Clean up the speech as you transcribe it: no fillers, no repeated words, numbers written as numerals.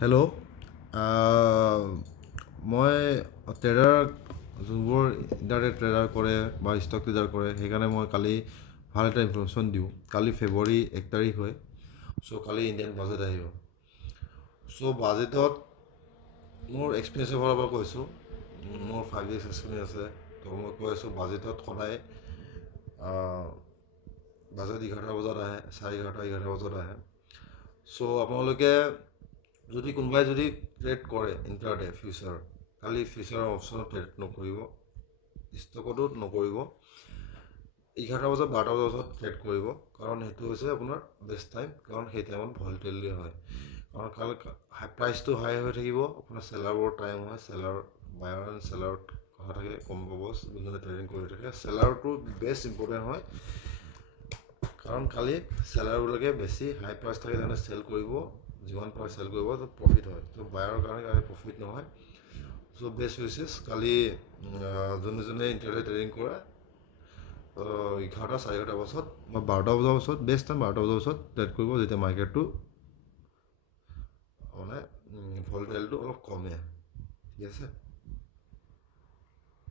Hello' মই trader যোনবোৰ internet trader কৰে বা ষ্টক ট্ৰেডাৰ কৰে সেইকাৰণে মই কালি ভাল এটা ইনফৰমেশ্যন দিওঁ। কালি ফেব্ৰুৱাৰী 1 তাৰিখ হয়। চ' কালি ইণ্ডিয়ান বাজেট আহিব। চ' বাজেটত মোৰ এক্সপিৰিয়েঞ্চৰ ফালৰ পৰা কৈছোঁ, মোৰ 5 years এক্সপিৰিয়েঞ্চ আছে। তো মই কৈ আছোঁ বাজেটত সদায় বাজেট 11টা বজাত আহে, 11:30 বজাত আহে। চ' আপোনালোকে কোনোবাই যদি ট্ৰেড কৰে ইণ্টাৰডে ফিউচাৰ, খালি ফিউচাৰৰ অপশ্যনত ট্ৰেড নকৰিব, ষ্টকতো নকৰিব। 11টা বজাত 12টা বজাত ট্ৰেড কৰিব, কাৰণ সেইটো হৈছে আপোনাৰ বেষ্ট টাইম, কাৰণ সেই টাইমত ভলটিলিটি হয়। কাৰণ কালি প্ৰাইচটো হাই হৈ থাকিব, আপোনাৰ চেলাৰবোৰ টাইম হয়, বায়াৰ এণ্ড চেলাৰ কথা থাকে, কম পাব যোনে ট্ৰেডিং কৰি থাকে। চেলাৰটো বেষ্ট ইম্পৰ্টেণ্ট হয়, কাৰণ কালি চেলাৰবিলাকে বেছি হাই প্ৰাইচ থাকে তেনে চেল কৰিব, যিমান পাৰে চেল কৰিব তো প্ৰফিট হয়। তো বায়ৰ কাৰণে কালি প্ৰফিট নহয়। চ' বেষ্ট উইচেছ কালি যোনে যোনে ইণ্টাৰনেট ট্ৰেডিং কৰে 11টা 11:30 বজাত বা 12টা বজাৰ পাছত বেষ্ট টাইম 12টা বজাৰ পাছত ট্ৰেড কৰিব, যেতিয়া মাৰ্কেটটো মানে ভলটাইলটো অলপ কমে। ঠিক আছে।